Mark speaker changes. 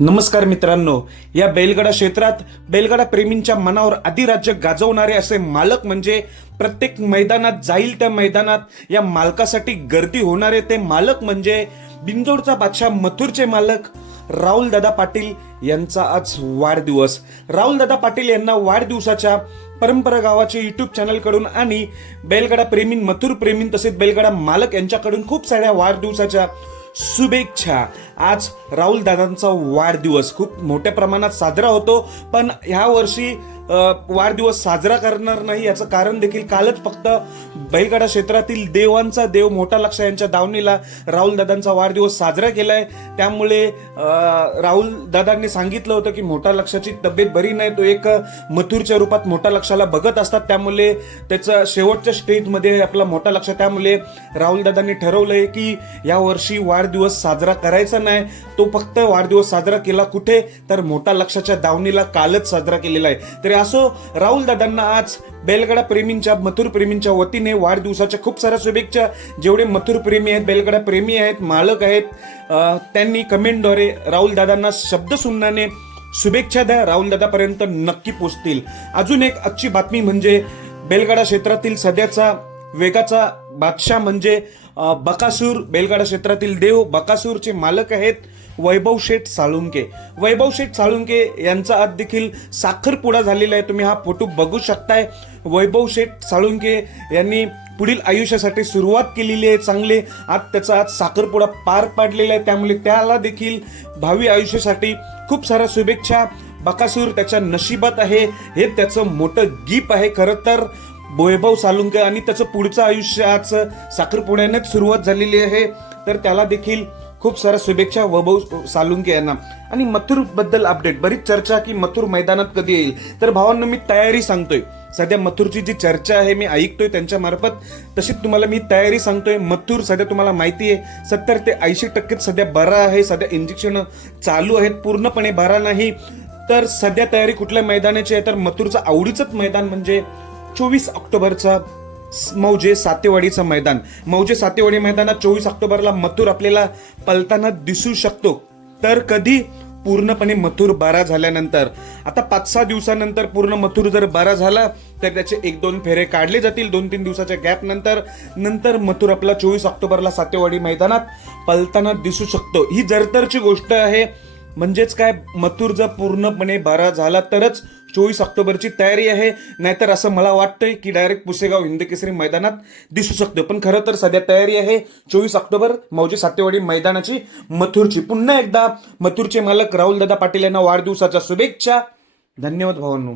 Speaker 1: नमस्कार मित्रांनो या बैलगाडा क्षेत्रात बैलगाडा प्रेमींच्या मनावर अधिराज्य गाजवणारे असे मालक म्हणजे प्रत्येक मैदानात जाईल त्या मैदानात या मालकासाठी गर्दी होणारे ते मालक म्हणजे बिंजोडचा बादशाह मथुरचे मालक राहुल दादा पाटील यांचा आज वाढदिवस. राहुल दादा पाटील यांना वाढदिवसाच्या परंपरा गावाचे युट्यूब चॅनलकडून आणि बैलगाडा प्रेमीन मथुर प्रेमीन तसेच बैलगाडा मालक यांच्याकडून खूप साऱ्या वाढदिवसाच्या शुभेच्छा. आज राहुल दादांचा वाढदिवस खूप मोठ्या प्रमाणात साजरा होतो पण ह्या वर्षी वाढदिवस साजरा करणार नाही याचं कारण देखील कालच फक्त बैलगाडा क्षेत्रातील देवांचा देव मोठा लक्ष यांच्या दावणीला राहुल दादांचा वाढदिवस साजरा केलाय. त्यामुळे राहुल दादांनी सांगितलं होतं की मोठा लक्षाची तब्येत बरी नाही तो एक मथुरच्या रूपात मोठा लक्षाला बघत असतात. त्यामुळे त्याचं शेवटच्या स्टेजमध्ये आपला मोठा लक्ष त्यामुळे राहुल दादांनी ठरवलंय की या वर्षी वाढदिवस साजरा करायचा नाही. तो फक्त वाढदिवस साजरा केला कुठे? तर मोठा लक्षाच्या दावणीला कालच साजरा केलेला आहे. तर असो राहुल दादांना आज बैलगाडा प्रेमींच्या मथुर प्रेमींच्या वतीने वाढदिवसाच्या खूप साऱ्या शुभेच्छा. जेवढे मथुर प्रेमी आहेत बैलगाडा प्रेमी आहेत मालक आहेत त्यांनी कमेंटद्वारे राहुल दादांना शब्द सुनाने शुभेच्छा द्या. राहुल दादापर्यंत नक्की पोचतील अजून एक आजची बातमी म्हणजे बैलगाडा क्षेत्रातील सध्याचा वेगाचा बादशाह म्हणजे बकासूर बेलगाडा क्षेत्रातील देव बकासूरचे मालक आहेत वैभव शेठ साळुंके. वैभव शेठ साळुंके यांचा आज देखील साखरपुडा झालेला आहे. तुम्ही हा फोटो बघू शकताय. वैभव शेठ साळुंके यांनी पुढील आयुष्यासाठी सुरुवात केलेली आहे चांगले. आज त्याचा आज साखरपुडा पार पाडलेला आहे. त्यामुळे त्याला देखील भावी आयुष्यासाठी खूप साऱ्या शुभेच्छा. बकासूर त्याच्या नशिबात आहे. हे त्याचं मोठं गीप आहे. खरं तर वैभव सालुंके आणि त्याचं पुढचं आयुष्य आज साखरपुड्यानेच सुरुवात झालेली आहे. तर त्याला देखील खूप साऱ्या शुभेच्छा वैभव सालुंके यांना. आणि मथुरबद्दल अपडेट बरीच चर्चा की मथुर मैदानात कधी येईल. तर भावांना मी तयारी सांगतोय. सध्या मथुरची जी चर्चा आहे मी ऐकतोय त्यांच्या मार्फत. तशीच तुम्हाला मी तयारी सांगतोय. मथुर सध्या तुम्हाला माहिती आहे. सत्तर ते ऐंशी टक्के सध्या बरा आहे. सध्या इंजेक्शन चालू आहेत. पूर्णपणे बरा नाही. तर सध्या तयारी कुठल्या मैदानाची आहे? तर मथुरचं आवडीचंच मैदान म्हणजे चोवीस ऑक्टोबरचा मौजे सातेवाडीचं मैदान. मौजे सातेवाडी मैदानात चोवीस ऑक्टोबरला मथुर आपल्याला पलताना दिसू शकतो. तर कधी? पूर्णपणे मथुर बारा झाल्यानंतर. आता पाच सहा दिवसानंतर पूर्ण मथुर जर बारा झाला तर त्याचे एक दोन फेरे काढले जातील. दोन तीन दिवसाच्या गॅप नंतर नंतर मथुर आपला चोवीस ऑक्टोबरला सातेवाडी मैदानात पलताना दिसू शकतो. ही जरतरची गोष्ट आहे. म्हणजेच काय? मथुर जर पूर्णपणे बारा झाला तरच चोवीस ऑक्टोबरची तयारी आहे. नाहीतर असं मला वाटतंय की डायरेक्ट पुसेगाव हिंदकेसरी मैदानात दिसू शकतो. पण खरं तर सध्या तयारी आहे चोवीस ऑक्टोबर मौजे सातेवाडी मैदानाची मथुरची. पुन्हा एकदा मथुरचे मालक राहुल दादा पाटील यांना वाढदिवसाच्या शुभेच्छा. धन्यवाद भावांनो.